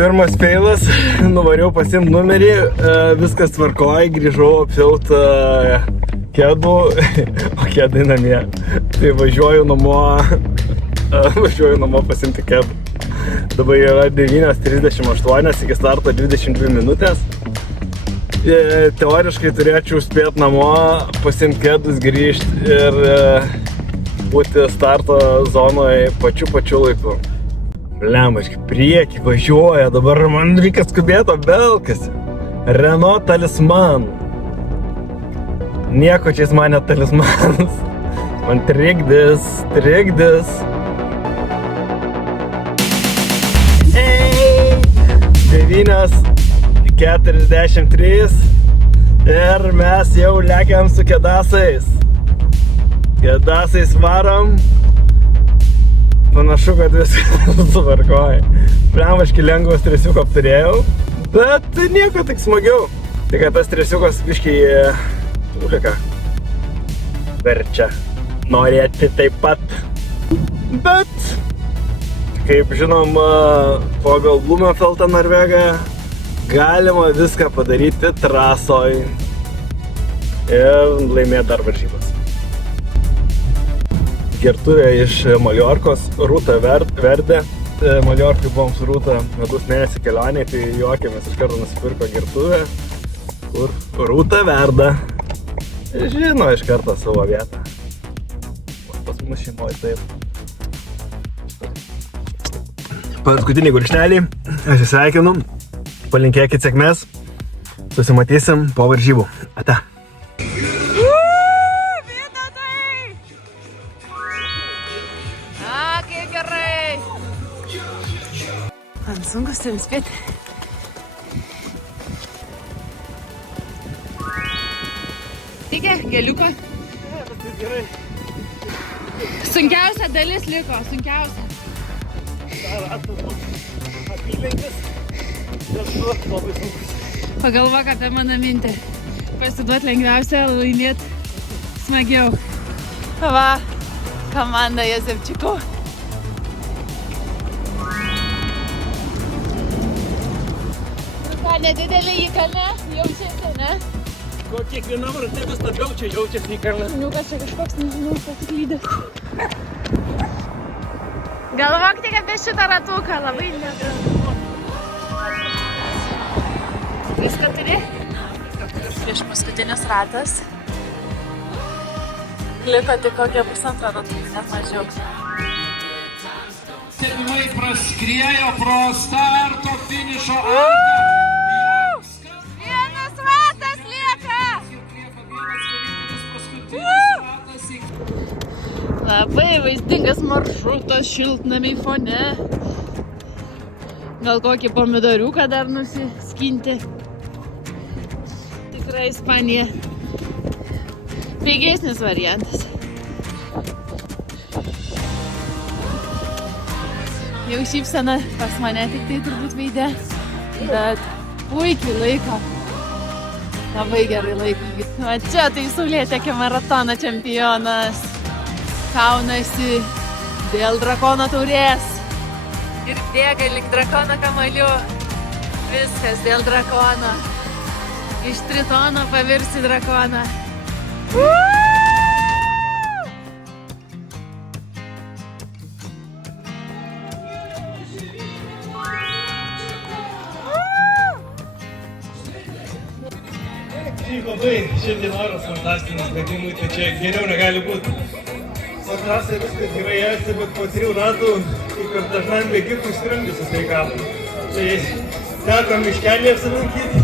Pirmas feilas, nuvariau pasiimti numerį, viskas tvarkoj, grįžau apsiaut kedų, o kedai namie. Tai važiuoju namo pasiimti kedų. Dabar yra 9:38, iki starto 22 minutės. Teoriškai turėčiau spėti namo, pasiimti kedus, grįžti ir būti starto zonoje pačiu laiku. Lembaškai, priekį važiuoja, dabar man reikia skubėti, belkasi. Renault Talisman. Nieko čia jis man ne talismanas. Man trikdis. 9:43 ir mes jau lekiam su kedasais. Kedasais varom. Panašu, kad viskas suvarkoja. Lembaškai lengvą stresiuką apturėjau, bet nieko, tik smagiau. Tik kad tas stresiukas biškai publiką verčia norėti taip pat. Bet, kaip žinom, pagal Blumenfeldą Norvegą galima viską padaryti trasoj ir laimėti dar varžybas. Gertuvė iš Maliorkos, Rūta Verde. Maliorkai buvom su Rūta metus mėnesį kelionėj, tai juokėmės iš karto nusipirko gertuvę, kur Rūta Verda žino iš karto savo vietą. Pas mus šeimoj taip. Paskutiniai gurkšneliai, aš įsveikinu, palinkėkit sėkmės, susimatysim po varžybų. Ate. Man sunku su jums spėti. Reikia geliuko? Gerai. Sunkiausia dalis liko, sunkiausia. Apylinkis, bet labai sunkus. Pagalvok apie mano mintį. Pasiduot lengviausia, laimėt smagiau. Va, komanda Jezevčikų. Nedidelė įkalnė, jaučiasi, ne? Ko kiekvienam rate vis labiau čia jaučiasi įkalnė. Niukas čia kažkoks, nežinau, pasiklydęs. Galvok tik apie šitą ratuką, labai negražu. Viską turi? Prieš paskutinis ratas. Liko tik kokią pusantro ratuką, net mažiau. Stebimai praskriejo pro starto finišo arką. Labai vaizdingas maršrutas, šiltnamiai fone. Gal kokį pomidoriuką dar nusiskinti. Tikrai Ispanija. Pigesnis variantas. Jau šypsena pas mane tik tai turbūt veide. Bet puikiai laiko. Labai gerai laiko. O čia tai saulėtekio maratono čempionas. Kaunasi dėl drakono taurės ir bėga link drakono kamalių. Viskas dėl drakono. Iš tritono pavirsi drakoną. Labai šiandien oras fantastinis, bėgimui, tai čia geriau negali būti. Paprastai viskas gerai esi, bet po 3 ratų, kaip dažnam bėgimui, skrendi su sveikatu. Tai teko miškelį apsilankyti,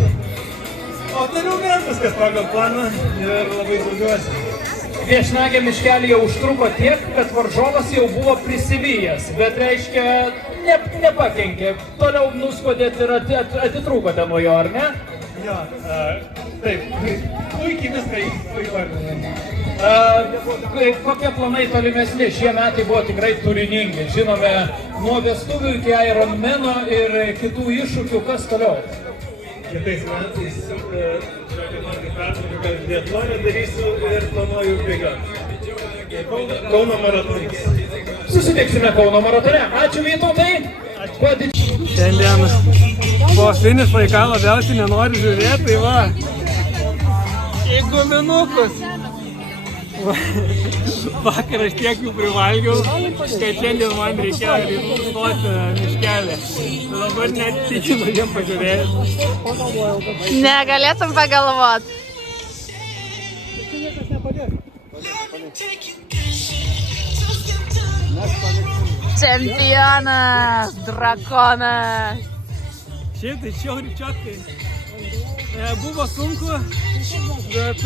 o toliau vėl viskas pagal planą ir labai džiaugiuosi. Viešnagė miškelį jau užtruko tiek, kad varžovas jau buvo prisivijęs, bet reiškia nepakenkė. Toliau nuskodėt ir atitrūkote nuo jo, ar ne? Jo, taip, puikiai viską įvardinai. Kokie planai tolimesni? Šie metai buvo tikrai turiningi. Žinome, nuo vestuvių iki Ironmano ir kitų iššūkių, kas toliau? Kitais metais biatlonę darysiu ir planuoju bėgoti. Kauno maratonas. Susitiksime Kauno maratone. Ačiū Vytautai. Šiandien O finišo į ką labiausiai nenori žiūrėti, tai va. Į guminukus. Vakar aš tiek jų privalgiau, kad šiandien man reikėjo rytų stoti miškelį. Dabar net tikinu jiem pažiūrėjus. Negalėtum pagalvot. Čempionas, drakonas. Šiaip tai šiauri čiotkai. Buvo sunku, bet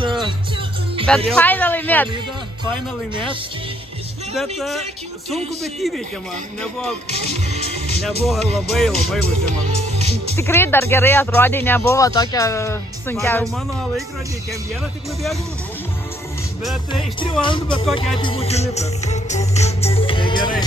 Faina laimėt. Faina laimėt. Bet sunku, bet įveikiama. Nebuvo labai užima. Tikrai dar gerai atrodė, nebuvo tokio sunkiausio. Mano laikrodį iki M1 tik nubėgau. Bet iš 3 valandų bet kokią atveju būčiau lipęs. Tai gerai.